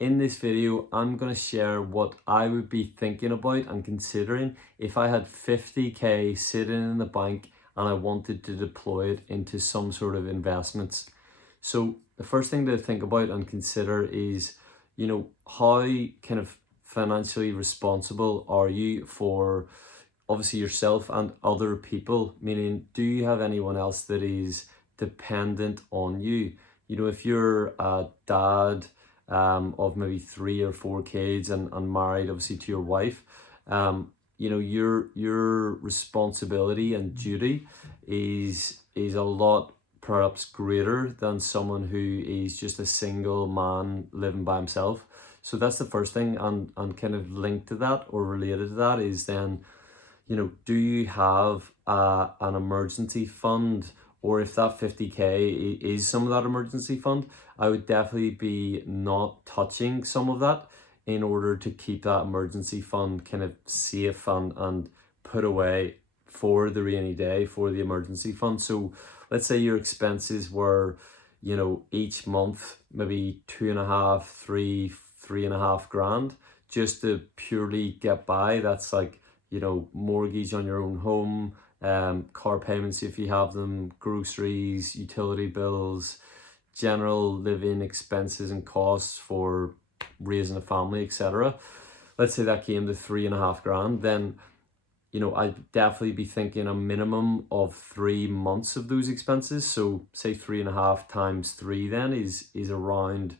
In this video, I'm going to share what I would be thinking about and considering if I had 50k sitting in the bank and I wanted to deploy it into some sort of investments. So the first thing to think about and consider is, how kind of financially responsible are you for obviously yourself and other people? Meaning, do you have anyone else that is dependent on you? If you're a dad of maybe 3 or 4 kids and married obviously to your wife, your responsibility and duty is a lot perhaps greater than someone who is just a single man living by himself. So that's the first thing, and kind of linked to that or related to that is then, do you have an emergency fund? Or if that 50k is some of that emergency fund, I would definitely be not touching some of that in order to keep that emergency fund kind of safe and put away for the rainy day, for the emergency fund. So let's say your expenses were, each month, maybe 2.5, 3.5 grand, just to purely get by. That's like, mortgage on your own home, car payments if you have them, groceries, utility bills, general living expenses and costs for raising a family, etc. Let's say that came to 3.5 grand, then I'd definitely be thinking a minimum of 3 months of those expenses. So say 3.5 times 3 then is around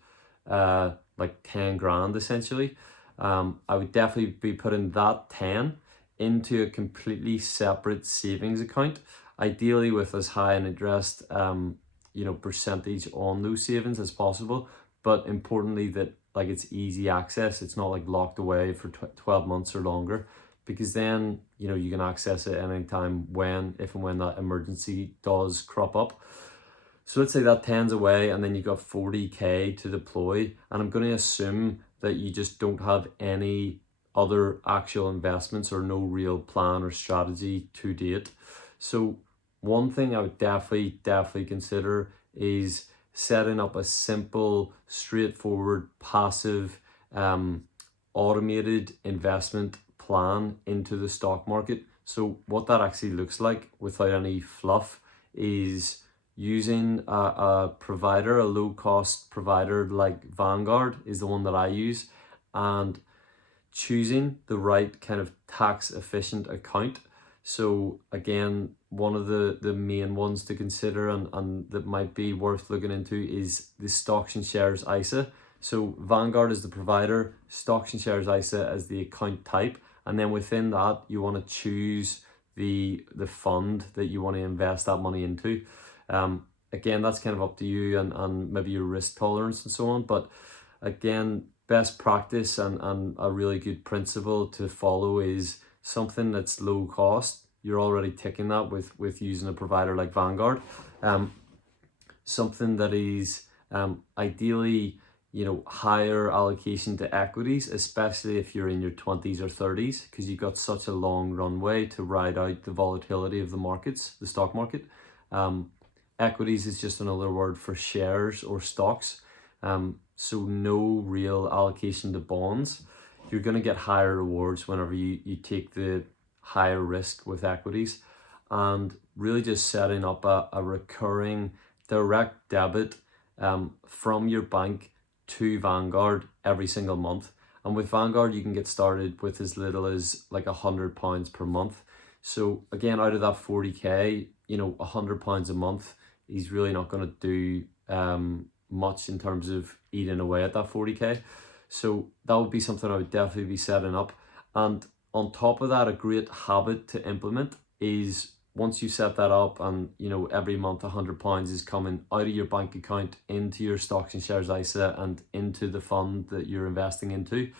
like 10 grand essentially. I would definitely be putting that 10 into a completely separate savings account, ideally with as high an interest percentage on those savings as possible, but importantly that like it's easy access. It's not like locked away for 12 months or longer, because then you can access it anytime if and when that emergency does crop up. So let's say that 10's away and then you've got 40k to deploy, and I'm going to assume that you just don't have any other actual investments or no real plan or strategy to date. So one thing I would definitely consider is setting up a simple, straightforward, passive, automated investment plan into the stock market. So what that actually looks like without any fluff is using a provider, a low-cost provider like Vanguard is the one that I use, and choosing the right kind of tax efficient account. So again, one of the main ones to consider and that might be worth looking into is the Stocks and Shares ISA. So Vanguard is the provider, Stocks and Shares ISA as the account type, and then within that you want to choose the fund that you want to invest that money into. Again, that's kind of up to you and maybe your risk tolerance and so on, but again, best practice and a really good principle to follow is something that's low cost. You're already ticking that with using a provider like Vanguard. Something that is ideally higher allocation to equities, especially if you're in your 20s or 30s, because you've got such a long runway to ride out the volatility of the markets, the stock market. Equities is just another word for shares or stocks. So no real allocation to bonds. You're going to get higher rewards whenever you take the higher risk with equities, and really just setting up a recurring direct debit from your bank to Vanguard every single month. And with Vanguard, you can get started with as little as like £100 per month. So again, out of that 40k, £100 a month is really not going to do much in terms of eating away at that 40k. So that would be something I would definitely be setting up. And on top of that, a great habit to implement is once you set that up and every month £100 is coming out of your bank account into your Stocks and Shares ISA and into the fund that you're investing into,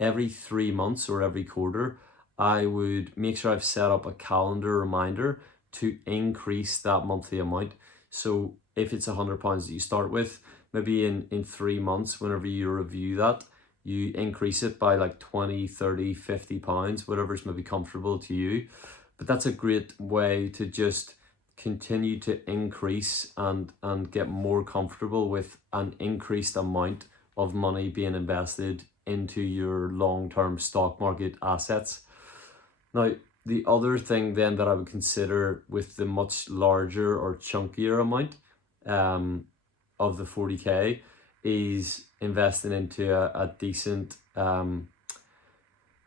every 3 months or every quarter, I would make sure I've set up a calendar reminder to increase that monthly amount. So if it's £100 that you start with, maybe in 3 months, whenever you review that, you increase it by like 20, 30, £50, whatever's maybe comfortable to you. But that's a great way to just continue to increase and get more comfortable with an increased amount of money being invested into your long-term stock market assets. Now, the other thing then that I would consider with the much larger or chunkier amount of the 40k is investing into a decent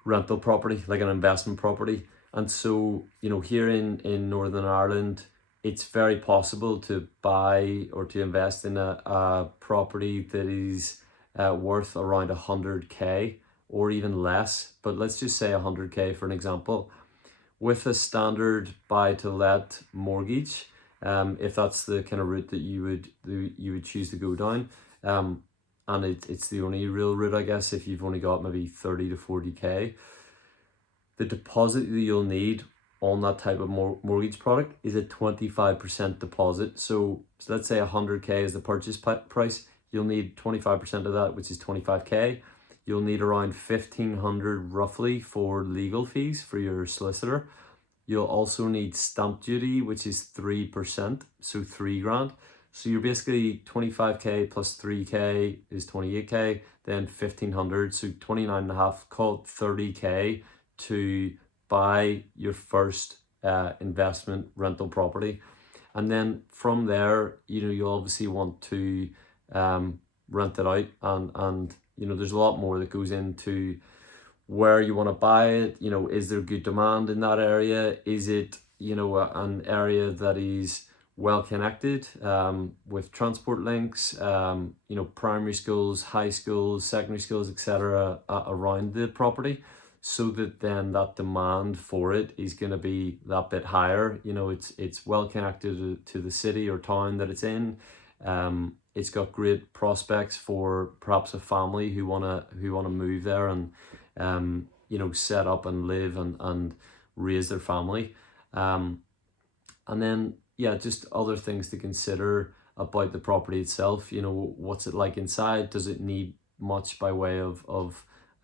rental property, like an investment property. And so, you know, here in Northern Ireland, it's very possible to buy or to invest in a property that is worth around 100k or even less, but let's just say 100k for an example, with a standard buy to let mortgage, if that's the kind of route that you would choose to go down. And it's the only real route, I guess, if you've only got maybe 30 to 40k. The deposit that you'll need on that type of mortgage product is a 25% deposit. So let's say 100k is the purchase price. You'll need 25% of that, which is 25k. You'll need around 1,500 roughly for legal fees for your solicitor. You'll also need stamp duty, which is 3%, so 3 grand. So you're basically 25k plus 3k is 28k, then 1,500, so 29.5, call it 30k to buy your first investment rental property. And then from there, you know, you'll obviously want to rent it out, and you know, there's a lot more that goes into where you want to buy it. You know, is there good demand in that area? Is it, you know, an area that is well connected with transport links, you know, primary schools, high schools, secondary schools, etc. Around the property, so that then that demand for it is going to be that bit higher. You know, it's well connected to the city or town that it's in. It's got great prospects for perhaps a family who wanna move there and you know, set up and live and raise their family. And then yeah, just other things to consider about the property itself. You know, what's it like inside? Does it need much by way of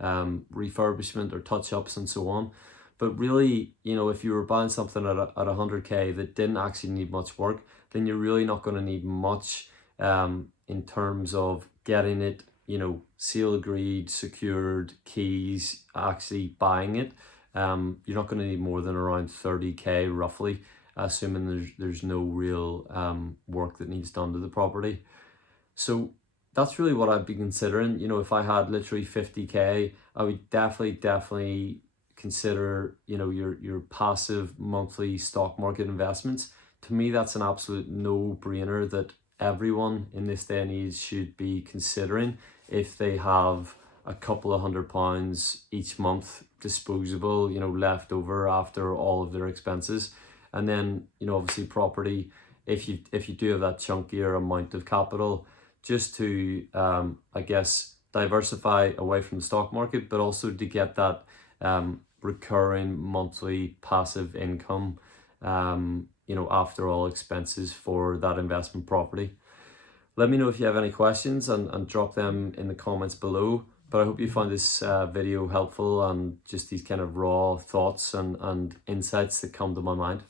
refurbishment or touch-ups and so on? But really, you know, if you were buying something at 100k that didn't actually need much work, then you're really not going to need much in terms of getting it, you know, seal agreed, secured, keys, actually buying it. You're not going to need more than around 30k roughly, assuming there's no real work that needs done to the property. So that's really what I'd be considering. You know, if I had literally 50k, I would definitely consider, you know, your passive monthly stock market investments. To me, that's an absolute no-brainer that everyone in this day and age should be considering if they have a couple of £100 each month disposable, you know, left over after all of their expenses. And then, you know, obviously property, if you do have that chunkier amount of capital, just to I guess diversify away from the stock market, but also to get that recurring monthly passive income, you know, after all expenses for that investment property. Let me know if you have any questions and drop them in the comments below. But I hope you find this video helpful and just these kind of raw thoughts and insights that come to my mind.